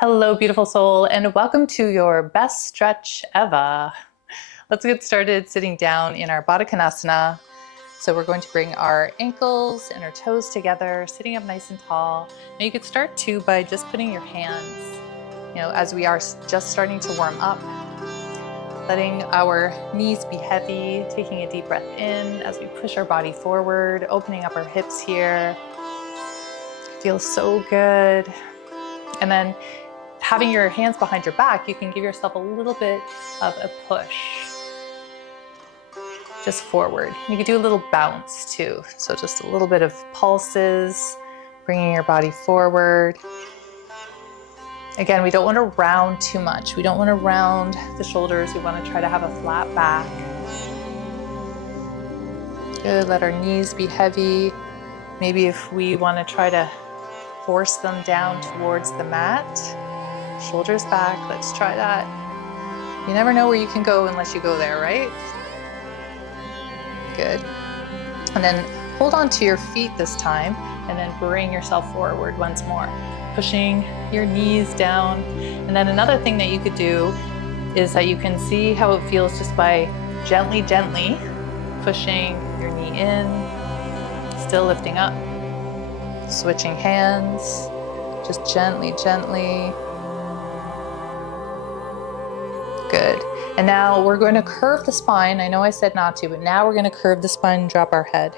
Hello, beautiful soul, and welcome to your best stretch ever. Let's get started sitting down in our Baddha Konasana. So we're going to bring our ankles and our toes together, sitting up nice and tall. Now you could start too by just putting your hands, as we are just starting to warm up, letting our knees be heavy, taking a deep breath in as we push our body forward, opening up our hips here. Feels so good. And then having your hands behind your back, you can give yourself a little bit of a push just forward. You could do a little bounce too. So just a little bit of pulses, bringing your body forward. Again, we don't want to round too much. We don't want to round the shoulders. We want to try to have a flat back. Good, let our knees be heavy. Maybe if we want to try to force them down towards the mat, shoulders back, let's try that. You never know where you can go unless you go there, right? Good. And then hold on to your feet this time, and then bring yourself forward once more, pushing your knees down. And then another thing that you could do is that you can see how it feels just by gently pushing your knee in, still lifting up, switching hands, just gently. Good. And now we're going to curve the spine. I know I said not to, but now we're going to curve the spine and drop our head.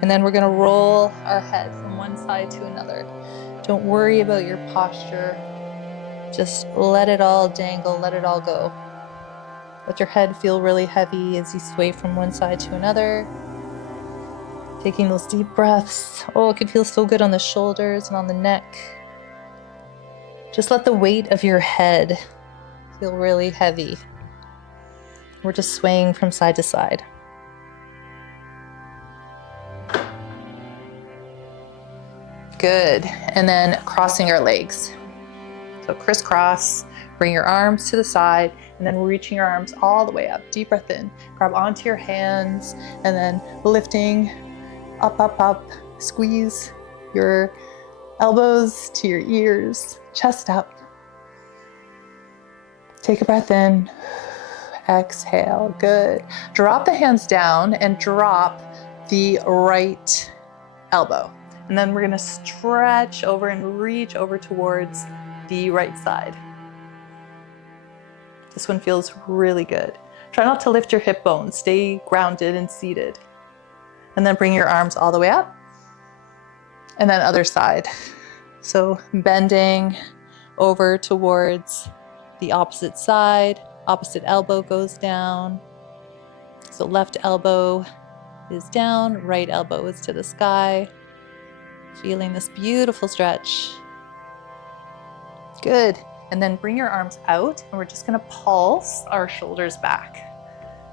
And then we're going to roll our head from one side to another. Don't worry about your posture. Just let it all dangle, let it all go. Let your head feel really heavy as you sway from one side to another. Taking those deep breaths. Oh, it could feel so good on the shoulders and on the neck. Just let the weight of your head feel really heavy. We're just swaying from side to side. Good. And then crossing our legs. So crisscross, bring your arms to the side, and then reaching your arms all the way up. Deep breath in. Grab onto your hands, and then lifting up. Squeeze your elbows to your ears, chest up. Take a breath in, exhale, good. Drop the hands down and drop the right elbow. And then we're gonna stretch over and reach over towards the right side. This one feels really good. Try not to lift your hip bones, stay grounded and seated. And then bring your arms all the way up. And then other side. So bending over towards the opposite side, opposite elbow goes down. So left elbow is down, right elbow is to the sky. Feeling this beautiful stretch. Good. And then bring your arms out, and we're just gonna pulse our shoulders back.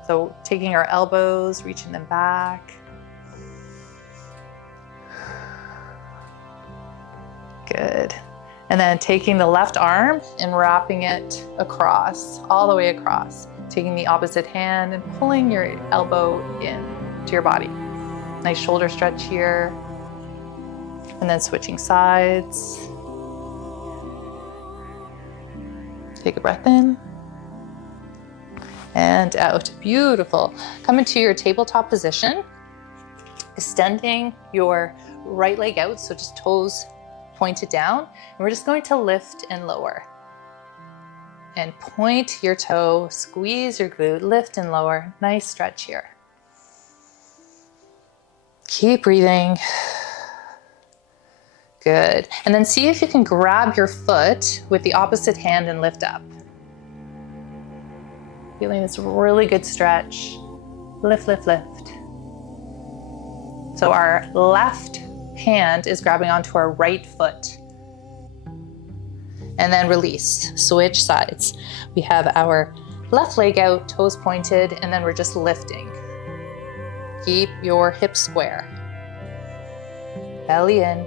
So taking our elbows, reaching them back. Good. And then taking the left arm and wrapping it across, all the way across. Taking the opposite hand and pulling your elbow in to your body. Nice shoulder stretch here. And then switching sides. Take a breath in. And out. Beautiful. Come into your tabletop position. Extending your right leg out, so just toes pointed down, and we're just going to lift and lower. And point your toe, squeeze your glute, lift and lower. Nice stretch here. Keep breathing. Good. And then see if you can grab your foot with the opposite hand and lift up. Feeling this really good stretch. Lift. So our left hand is grabbing onto our right foot. And then release, switch sides. We have our left leg out, toes pointed, and then we're just lifting. Keep your hips square. Belly in.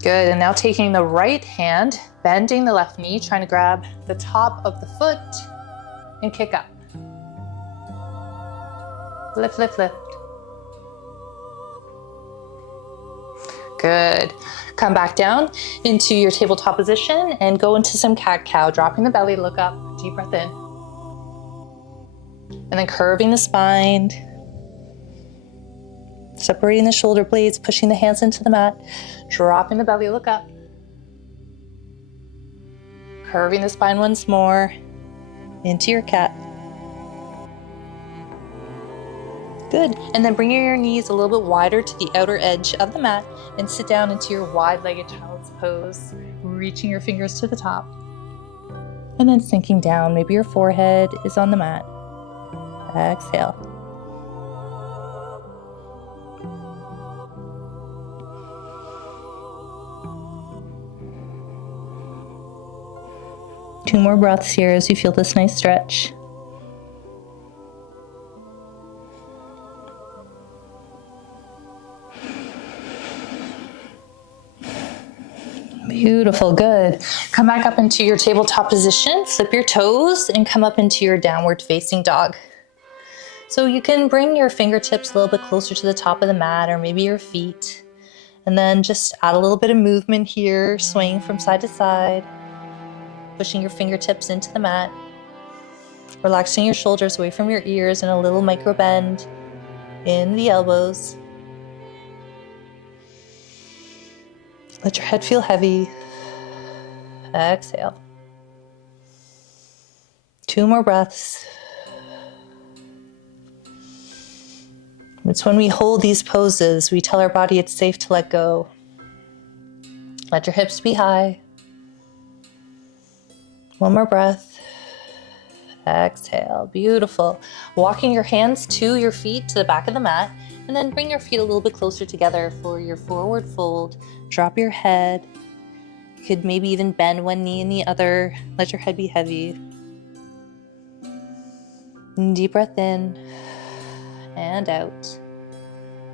Good, and now taking the right hand, bending the left knee, trying to grab the top of the foot and kick up. Lift. Good. Come back down into your tabletop position and go into some cat-cow, dropping the belly, look up, deep breath in. And then curving the spine, separating the shoulder blades, pushing the hands into the mat, dropping the belly, look up. Curving the spine once more, into your cat. Good, and then bringing your knees a little bit wider to the outer edge of the mat and sit down into your wide-legged child's pose, reaching your fingers to the top. And then sinking down, maybe your forehead is on the mat. Exhale. Two more breaths here as you feel this nice stretch. Beautiful, good. Come back up into your tabletop position, flip your toes, and come up into your downward facing dog. So you can bring your fingertips a little bit closer to the top of the mat, or maybe your feet. And then just add a little bit of movement here, swaying from side to side, pushing your fingertips into the mat, relaxing your shoulders away from your ears, and a little micro bend in the elbows. Let your head feel heavy. Exhale. Two more breaths. It's when we hold these poses, we tell our body it's safe to let go. Let your hips be high. One more breath. Exhale. Beautiful. Walking your hands to your feet, to the back of the mat, and then bring your feet a little bit closer together for your forward fold. Drop your head. You could maybe even bend one knee and the other. Let your head be heavy. And deep breath in and out.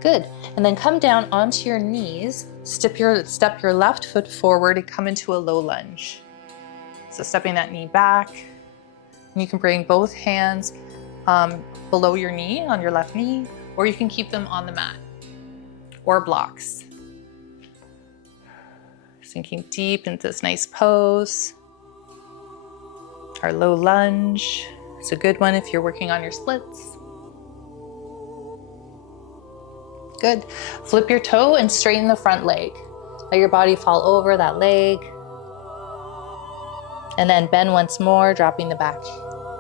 Good. And then come down onto your knees. Step your left foot forward and come into a low lunge. So stepping that knee back. And you can bring both hands below your knee on your left knee, or you can keep them on the mat or blocks. Sinking deep into this nice pose. Our low lunge. It's a good one if you're working on your splits. Good. Flip your toe and straighten the front leg. Let your body fall over that leg. And then bend once more, dropping the back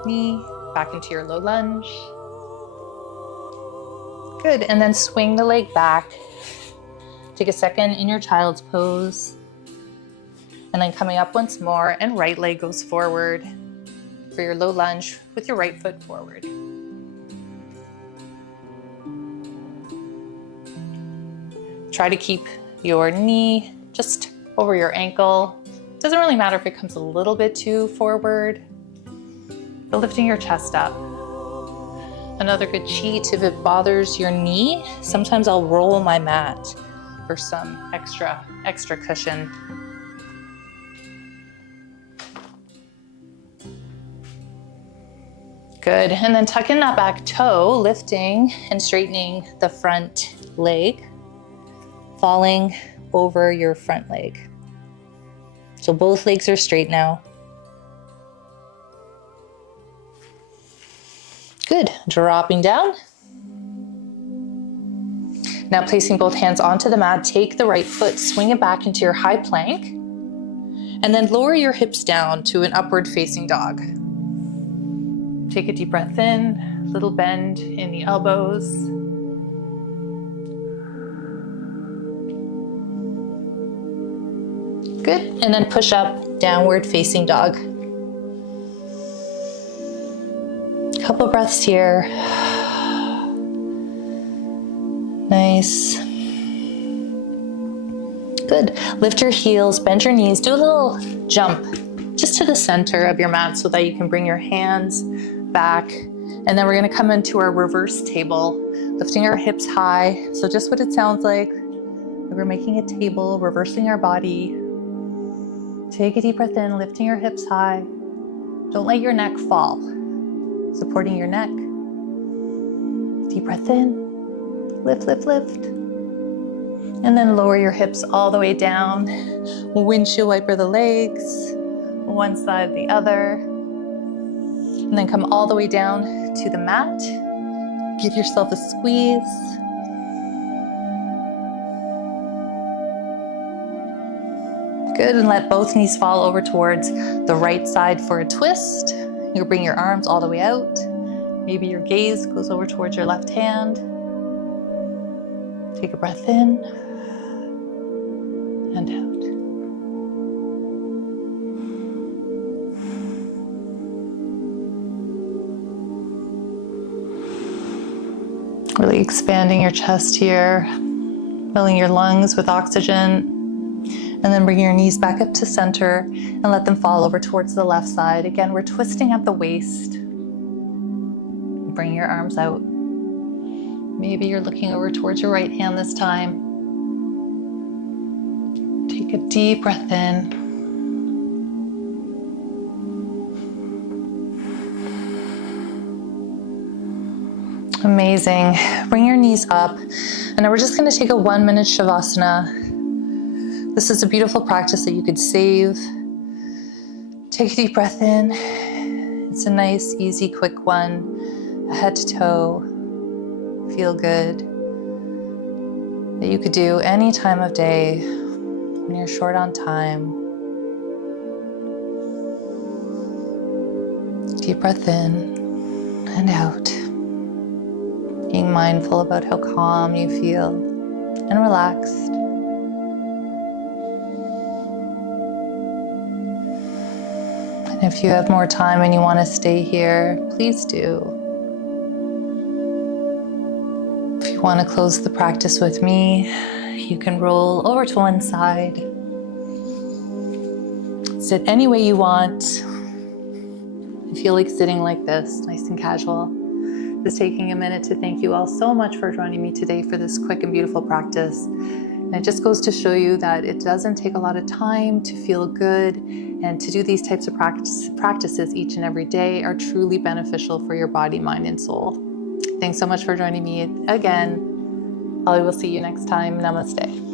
knee back into your low lunge. Good, and then swing the leg back. Take a second in your child's pose. And then coming up once more, and right leg goes forward for your low lunge with your right foot forward. Try to keep your knee just over your ankle. Doesn't really matter if it comes a little bit too forward, but lifting your chest up. Another good cheat, if it bothers your knee, sometimes I'll roll my mat for some extra cushion. Good, and then tuck in that back toe, lifting and straightening the front leg, falling over your front leg. So both legs are straight now. Good, dropping down. Now placing both hands onto the mat, take the right foot, swing it back into your high plank, and then lower your hips down to an upward facing dog. Take a deep breath in, little bend in the elbows. Good, and then push up, downward facing dog. Couple breaths here. Nice. Good, lift your heels, bend your knees, do a little jump just to the center of your mat so that you can bring your hands back. And then we're gonna come into our reverse table, lifting our hips high. So just what it sounds like. We're making a table, reversing our body. Take a deep breath in, lifting your hips high. Don't let your neck fall. Supporting your neck. Deep breath in, lift, lift, lift. And then lower your hips all the way down. Windshield wiper the legs, one side, the other. And then come all the way down to the mat. Give yourself a squeeze. Good, and let both knees fall over towards the right side for a twist. You'll bring your arms all the way out. Maybe your gaze goes over towards your left hand. Take a breath in and out. Really expanding your chest here, filling your lungs with oxygen. And then bring your knees back up to center and let them fall over towards the left side. Again, we're twisting at the waist. Bring your arms out. Maybe you're looking over towards your right hand this time. Take a deep breath in. Amazing. Bring your knees up. And now we're just going to take a 1-minute Shavasana. This is a beautiful practice that you could save. Take a deep breath in. It's a nice, easy, quick one. Head to toe. Feel good. That you could do any time of day when you're short on time. Deep breath in and out. Being mindful about how calm you feel and relaxed. And if you have more time and you want to stay here, please do. If you want to close the practice with me, you can roll over to one side. Sit any way you want. I feel like sitting like this, nice and casual. Just taking a minute to thank you all so much for joining me today for this quick and beautiful practice. And it just goes to show you that it doesn't take a lot of time to feel good, and to do these types of practices each and every day are truly beneficial for your body, mind, and soul. Thanks so much for joining me again. I will see you next time. Namaste.